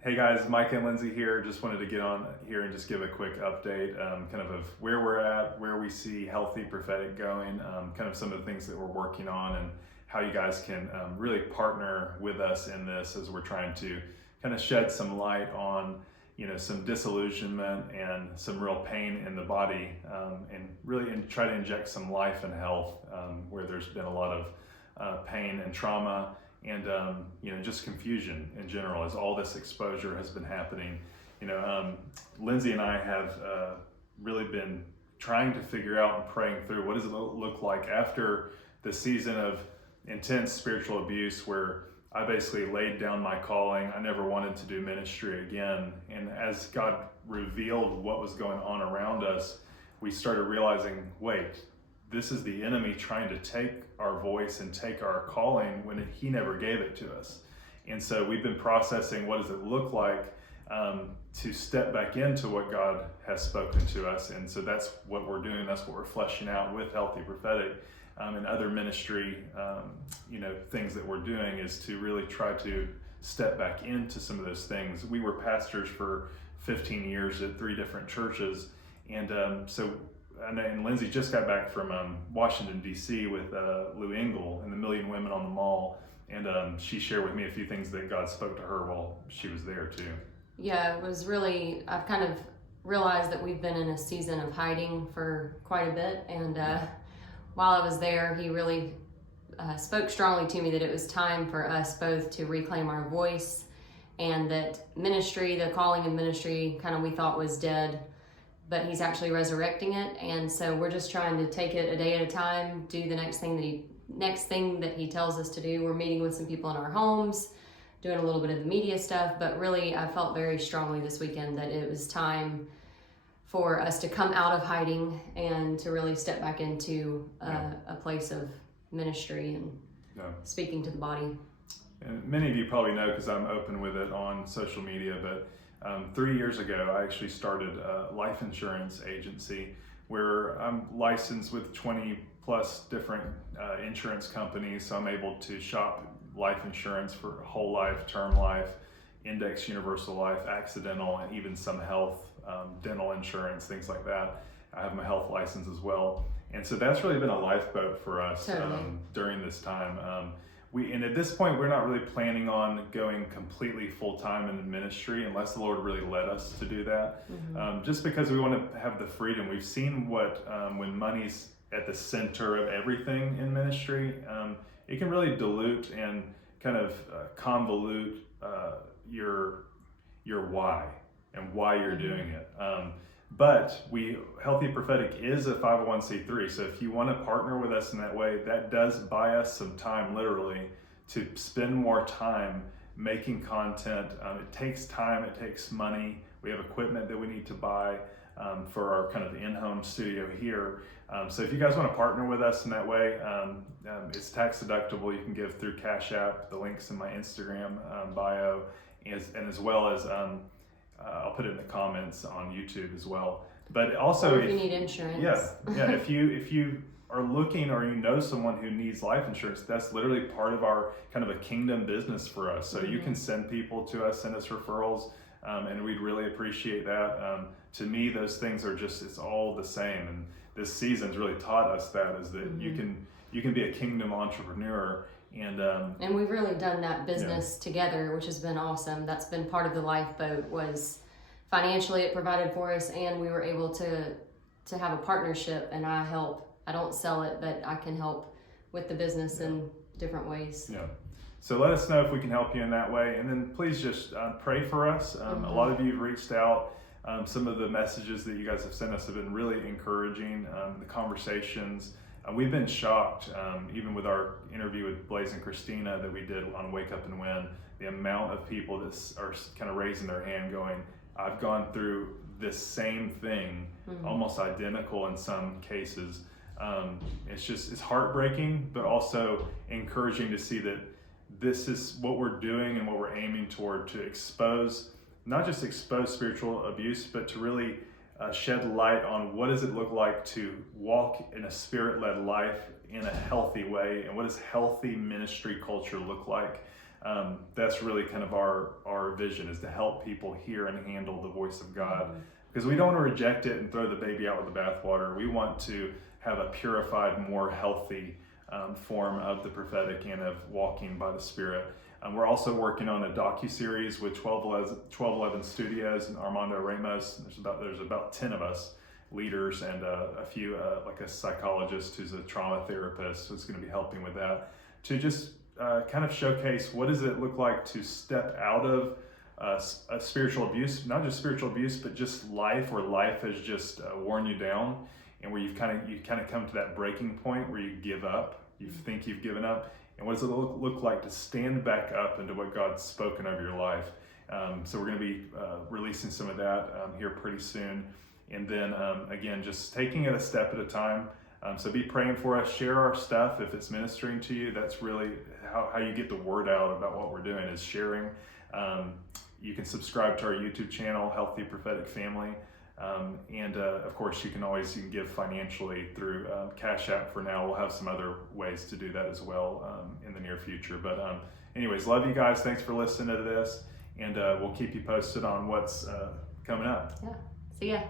Hey guys, Mike and Lindsay here. Just wanted to get on here and just give a quick update, kind of where we're at, where we see Healthy Prophetic going, kind of some of the things that we're working on, and how you guys can really partner with us in this as we're trying to kind of shed some light on, some disillusionment and some real pain in the body, and really try to inject some life and health where there's been a lot of pain and trauma and just confusion in general as all this exposure has been happening. Lindsay and I have really been trying to figure out and praying through what does it look like after the season of intense spiritual abuse where I basically laid down my calling. I never wanted to do ministry again. And as God revealed what was going on around us, we started realizing, wait, this is the enemy trying to take our voice and take our calling when he never gave it to us. And so we've been processing what does it look like to step back into what God has spoken to us. And so that's what we're doing. That's what we're fleshing out with Healthy Prophetic and other ministry, things that we're doing is to really try to step back into some of those things. We were pastors for 15 years at 3 different churches. And and Lindsay just got back from Washington, D.C. with Lou Engle and the Million Women on the Mall. And she shared with me a few things that God spoke to her while she was there too. Yeah, it was really, I've kind of realized that we've been in a season of hiding for quite a bit. And while I was there, he really spoke strongly to me that it was time for us both to reclaim our voice, and that ministry, the calling of ministry, kind of we thought was dead, but he's actually resurrecting it. And so we're just trying to take it a day at a time, do the next thing that he tells us to do. We're meeting with some people in our homes, doing a little bit of the media stuff, but really I felt very strongly this weekend that it was time for us to come out of hiding and to really step back into a place of ministry and speaking to the body. And many of you probably know because I'm open with it on social media, but 3 years ago, I actually started a life insurance agency where I'm licensed with 20 plus different insurance companies. So I'm able to shop life insurance for whole life, term life, index universal life, accidental, and even some health, dental insurance, things like that. I have my health license as well. And so that's really been a lifeboat for us during this time. And at this point, we're not really planning on going completely full-time in the ministry unless the Lord really led us to do that. Just because we want to have the freedom. We've seen when money's at the center of everything in ministry, it can really dilute and kind of convolute your why and why you're doing it. But Healthy Prophetic is a 501c3, so if you want to partner with us in that way, that does buy us some time, literally, to spend more time making content. It takes time, it takes money. We have equipment that we need to buy for our kind of in-home studio here. So if you guys want to partner with us in that way, it's tax deductible. You can give through Cash App. The link's in my Instagram bio, and as well as I'll put it in the comments on YouTube as well. But also, or if you need insurance, if you are looking or you know someone who needs life insurance, that's literally part of our kind of a kingdom business for us. So you can send people to us, send us referrals, and we'd really appreciate that. To me, those things are it's all the same. And this season's really taught us that is that you can be a kingdom entrepreneur. And we've really done that business together, which has been awesome. That's been part of the lifeboat. Was financially it provided for us, and we were able to have a partnership. And I don't sell it, but I can help with the business in different ways. Yeah. So let us know if we can help you in that way, and then please just pray for us. A lot of you have reached out. Some of the messages that you guys have sent us have been really encouraging. The conversations. We've been shocked, even with our interview with Blaze and Christina that we did on Wake Up and Win, the amount of people that are kind of raising their hand going, I've gone through this same thing, almost identical in some cases. It's heartbreaking, but also encouraging to see that this is what we're doing and what we're aiming toward, to not just expose spiritual abuse, but to really shed light on what does it look like to walk in a spirit-led life in a healthy way, and what does healthy ministry culture look like. That's really kind of our vision, is to help people hear and handle the voice of God, because we don't want to reject it and throw the baby out with the bathwater. We want to have a purified, more healthy form of the prophetic and of walking by the Spirit. We're also working on a docu-series with 1211 Studios and Armando Ramos. There's about 10 of us leaders and a few, like a psychologist who's a trauma therapist who's going to be helping with that, to just kind of showcase what does it look like to step out of spiritual abuse, not just spiritual abuse, but just life where life has just worn you down, and where you kind of come to that breaking point where you give up, you think you've given up, and what does it look like to stand back up into what God's spoken over your life. So we're going to be releasing some of that here pretty soon, and then again, just taking it a step at a time. So be praying for us, share our stuff if it's ministering to you. That's really how you get the word out about what we're doing, is sharing. You can subscribe to our YouTube channel, Healthy Prophetic Family. And of course, you can give financially through Cash App for now. We'll have some other ways to do that as well in the near future. But anyways, love you guys. Thanks for listening to this. And we'll keep you posted on what's coming up. Yeah. See ya.